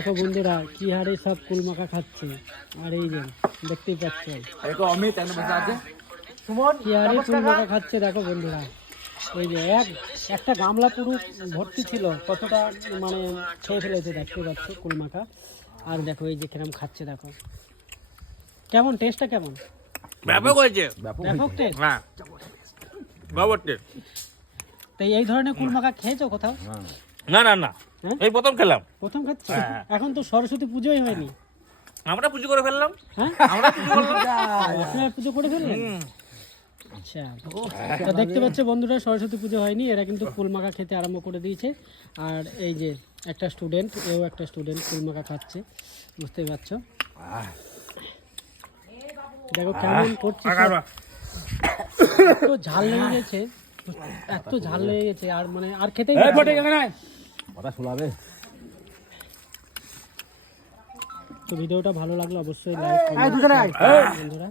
দেখো বন্ধুরা কি হারে সব কুল মাখা খাচ্ছে, আর এই যে দেখতেই পাচ্ছ কি হারে কুল মাখা খাচ্ছে। দেখো বন্ধুরা এই যে একটা গামলা পুরো ভর্তি ছিল, কতটা মানে খেয়ে ফেলেছে দেখতে পাচ্ছ কুল মাখা। আর দেখো এই যে কিরম খাচ্ছে, দেখো কেমন টেস্টটা কেমন? ব্যাপক হয়েছে। ব্যাপক টেস্ট। হ্যাঁ বাবর টেস্ট। তাই এই ধরনের কুল মাখা খেয়েছো কোথাও? না না না, হ্যাঁ? এই প্রথম খেলাম। প্রথম খাচ্ছি। হ্যাঁ। এখন তো সরস্বতী পুজোই হয়নি। আমরা পুজো করে ফেললাম। হ্যাঁ আমরা পুজো করলাম। আপনারা পুজো করে ফেললেন? আচ্ছা, তো দেখতে পাচ্ছ বন্ধুরা সরস্বতী পুজো হয়নি, এরা কিন্তু কুল মাখা খেতে আরম্ভ করে দিয়েছে। আর এই যে একটা স্টুডেন্ট, একটা স্টুডেন্ট কুল মাখা খাচ্ছে, বুঝতেই পারছো। দেখো কেমন করছে, এত ঝাল লেগে গেছে, এত ঝাল লেগে গেছে, আর মানে আর খেতেই তো ভিডিওটা ভালো লাগলে অবশ্যই লাইক বন্ধুরা।